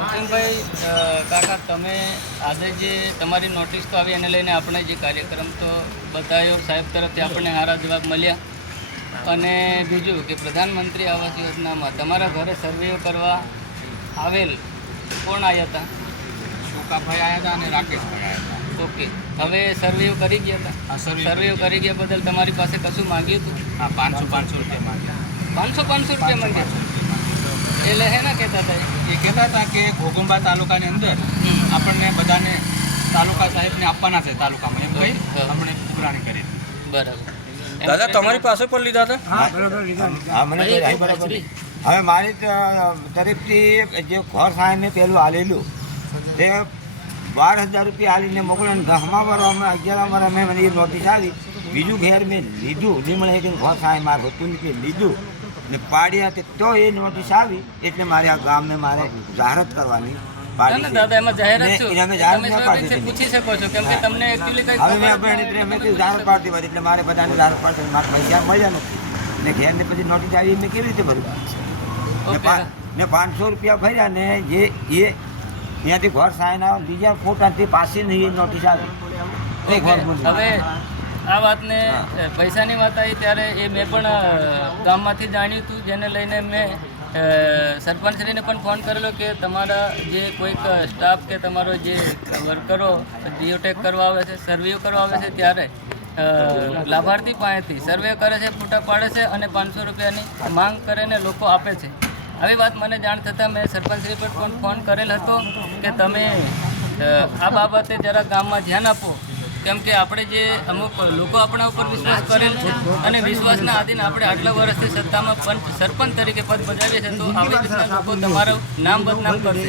ભાઈ કાકા, તમે આજે જે તમારી નોટિસ તો આવી એને લઈને આપણે જે કાર્યક્રમ તો બતાવ્યો, સાહેબ તરફથી આપણને સારા જવાબ મળ્યા. અને બીજું કે પ્રધાનમંત્રી આવાસ યોજનામાં તમારા ઘરે સર્વે કરવા આવેલ કોણ આવ્યા હતા? શોકાભાઈ આવ્યા હતા અને રાકેશભાઈ આવ્યા હતા. ઓકે, હવે સર્વે કરી ગયા હતા? સર્વે કરી ગયા બદલ તમારી પાસે કશું માંગ્યું હતું? હા, 500 રૂપિયા માંગ્યા. 500 રૂપિયા માંગ્યા? એટલે હે ના કહેતા હતા એ કહેતા હતા કે ઘોઘંબા તાલુકાની અંદર આપણને બધાને તાલુકા સાહેબને આપવાના છે તાલુકામાં, એમ કહી આપણે ઉઘરાણી કરી. બરાબર. દાદા તમારી પાસે પણ લીધા હતા? હા બરાબર લીધા. હા મને બરાબર. હવે મારી તરફથી જે ઘર સાહેબ મેં પેલું આલેલું તે 12,000 રૂપિયા આલીને મોકલે. 10મા વર્ષમાં 11મા વર્ષ મને એ નોટિસ આવી. બીજું ઘેર મેં લીધું લીમડે કે ઘર સાહેબ મારે હતું કે લીધું ને પાડ્યા તો એ નોટિસ આવી એટલે મારે આ ગામને મારે જાહેરાત કરવાની. દાદા એમાં જાહેરાત ને શું? અમે જાહેરાત તમે ના પાડી સ્વયંસેવકથી પૂછી શકો છો, કેમ કે તમને એકચ્યુઅલી કઈ હવે મેં આપણે મેં કીધું જાહેરાત પાડતી હોય એટલે મારે બધાને જાહેરાત પાડતી મારા પૈસા મળ્યા નથી ને ઘેરને પછી નોટિસ આવી મેં કેવી રીતે ભર્યું ને 500 રૂપિયા ભર્યા ને જે એ ત્યાંથી ઘર સાઈન આવે બીજા ફોટાથી પાછી નહીં નોટિસ આવી. હવે આ વાતને પૈસાની વાત આવી ત્યારે એ મેં પણ ગામમાંથી જાણ્યું હતું, જેને લઈને મેં સરપંચશ્રીને પણ ફોન કરેલો કે તમારા જે કોઈક સ્ટાફ કે તમારો જે વર્કરો જીઓટેક કરવા આવે છે, સર્વે કરવા આવે છે ત્યારે લાભાર્થી પાસેથી સર્વે કરે છે, ફોટા પાડે છે અને 500 રૂપિયાની માંગ કરીને લોકો આપે છે. આવી વાત મને જાણ થતાં મેં સરપંચશ્રી પર પણ ફોન કરેલ હતો કે તમે આ બાબતે જરા ગામમાં ધ્યાન આપો, કેમ કે આપણે જે અમુક લોકો આપણા ઉપર વિશ્વાસ કરેલ છે અને વિશ્વાસના આધીન આપણે આટલા વર્ષથી સત્તામાં સરપંચ તરીકે પદ બજાવીએ છીએ, તો આવી રીતના લોકો તમારું નામ બદનામ કરશે.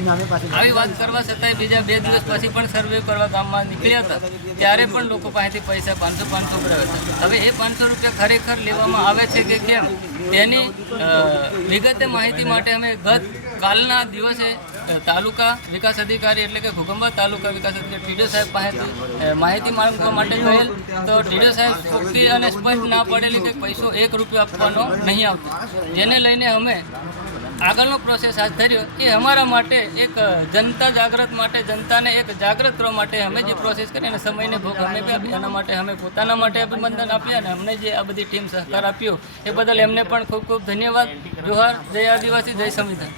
આવી વાત કરવા છતાંય બીજા 2 દિવસ પછી પણ સર્વે કરવા ગામમાં નીકળ્યા હતા ત્યારે પણ લોકો પાસેથી પૈસા 500 ઉઘરાવે છે. હવે એ 500 રૂપિયા ખરેખર લેવામાં આવે છે કે કેમ તેની વિગતે માહિતી માટે અમે કાલના દિવસે તાલુકા વિકાસ અધિકારી એટલે કે ઘોઘંબા તાલુકા વિકાસ અધિકારી ટીડીઓ સાહેબ પાસેથી માહિતી માંગવા માટે ગયેલ, તો ટીડીઓ સાહેબ ચોખ્ખી અને સ્પષ્ટ ના પડેલી કે પૈસો 1 રૂપિયો આપવાનો નહીં આવતો, જેને લઈને અમે આગળનો પ્રોસેસ હાથ ધર્યો. એ અમારા માટે એક જનતા જાગૃત માટે, જનતાને એક જાગૃત કરવા માટે અમે જે પ્રોસેસ કરી અને સમયને ભોગ અમે આપી, એના માટે અમે પોતાના માટે અભિનંદન આપ્યા અને અમને જે આ બધી ટીમ સહકાર આપ્યો એ બદલ એમને પણ ખૂબ ખૂબ ધન્યવાદ. જોહાર, જય આદિવાસી, જય સંવિધાન.